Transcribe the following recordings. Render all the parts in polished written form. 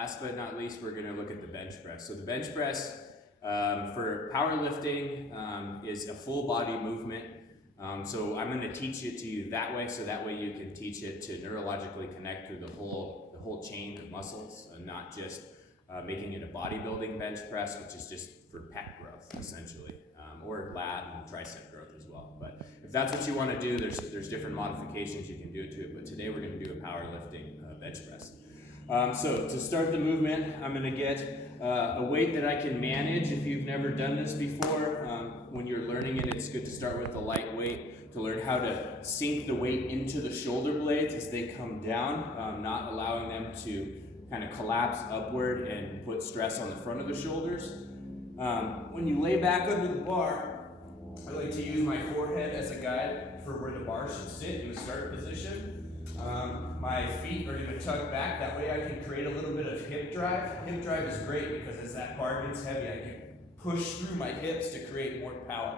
last but not least, we're gonna look at the bench press. So the bench press for powerlifting is a full body movement. So I'm gonna teach it to you that way, so that way you can teach it to neurologically connect through the whole chain of muscles, and not just making it a bodybuilding bench press, which is just for pec growth, essentially, or lat and tricep growth as well. But if that's what you want to do, there's different modifications you can do to it. But today we're going to do a powerlifting bench press. So to start the movement, I'm going to get a weight that I can manage. If you've never done this before, when you're learning it, it's good to start with a light weight to learn how to sink the weight into the shoulder blades as they come down, not allowing them to kind of collapse upward and put stress on the front of the shoulders. When you lay back under the bar, I like to use my forehead as a guide for where the bar should sit in the start position. My feet are going to tuck back, that way I can create a little bit of hip drive. Hip drive is great because as that bar gets heavy, I can push through my hips to create more power.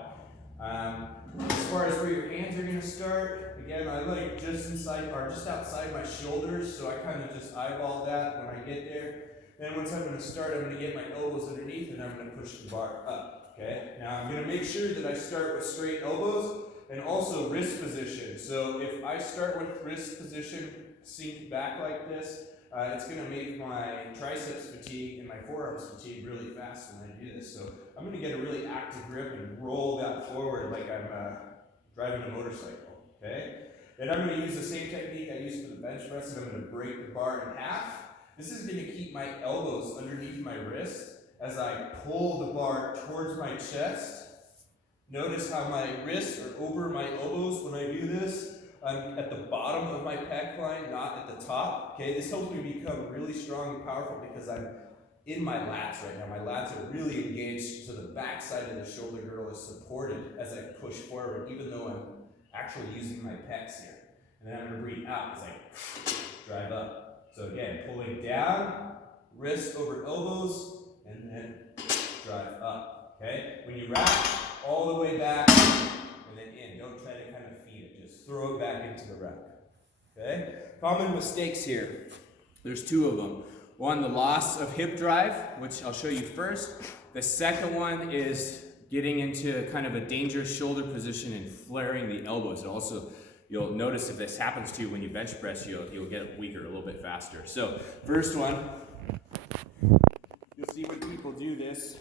As far as where your hands are going to start, again, I like just inside or just outside my shoulders, so I kind of just eyeball that when I get there. Then once I'm going to start, I'm going to get my elbows underneath and I'm going to push the bar up. Okay. Now I'm going to make sure that I start with straight elbows and also wrist position. So if I start with wrist position, sink back like this, it's going to make my triceps fatigue and my forearms fatigue really fast when I do this. So I'm going to get a really active grip and roll that forward like I'm driving a motorcycle. Okay? And I'm going to use the same technique I used for the bench press, and I'm going to break the bar in half. This is going to keep my elbows underneath my wrist as I pull the bar towards my chest. Notice how my wrists are over my elbows when I do this. I'm at the bottom of my pec line, not at the top. Okay, this helps me become really strong and powerful because I'm in my lats right now. My lats are really engaged, so the back side of the shoulder girdle is supported as I push forward, even though I'm actually using my pecs here. And then I'm going to breathe out as I drive up. So again, pulling down, wrist over elbows, and then drive up. Okay? When you wrap, all the way back, and then in. Don't try to kind of feed it. Just throw it back into the rack. Okay? Common mistakes here. There's two of them. One, the loss of hip drive, which I'll show you first. The second one is getting into kind of a dangerous shoulder position and flaring the elbows. And also, you'll notice if this happens to you when you bench press, you'll get weaker a little bit faster. So, first one, you'll see when people do this,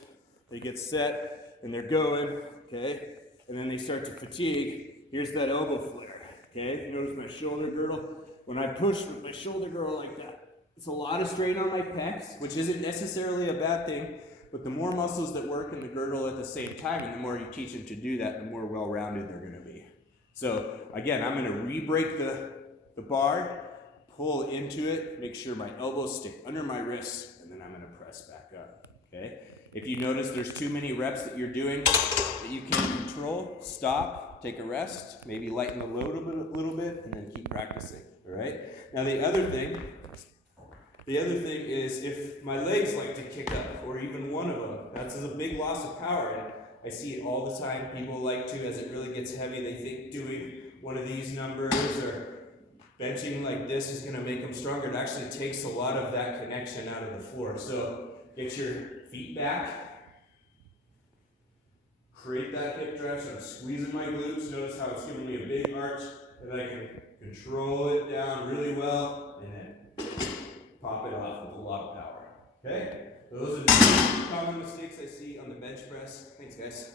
they get set and they're going, okay? And then they start to fatigue. Here's that elbow flare, okay? Notice my shoulder girdle. When I push with my shoulder girdle like that, it's a lot of strain on my pecs, which isn't necessarily a bad thing, but the more muscles that work in the girdle at the same time, and the more you teach them to do that, the more well-rounded they're going to be. So again, I'm going to re-break the bar, pull into it, make sure my elbows stick under my wrists, and then I'm going to press back up, okay? If you notice there's too many reps that you're doing that you can't control, stop, take a rest, maybe lighten the load a little bit, and then keep practicing, all right? Now the other thing is if my legs like to kick up, or even one of them, that's a big loss of power. And I see it all the time. People like to, as it really gets heavy, they think doing one of these numbers or benching like this is going to make them stronger. It actually takes a lot of that connection out of the floor. So get your feet back. Create that hip drive. So I'm squeezing my glutes. Notice how it's giving me a big arch. And I can control it down really well. And then pop it off with a lot of power. Okay? Those are the common mistakes I see on the bench press. Thanks, guys.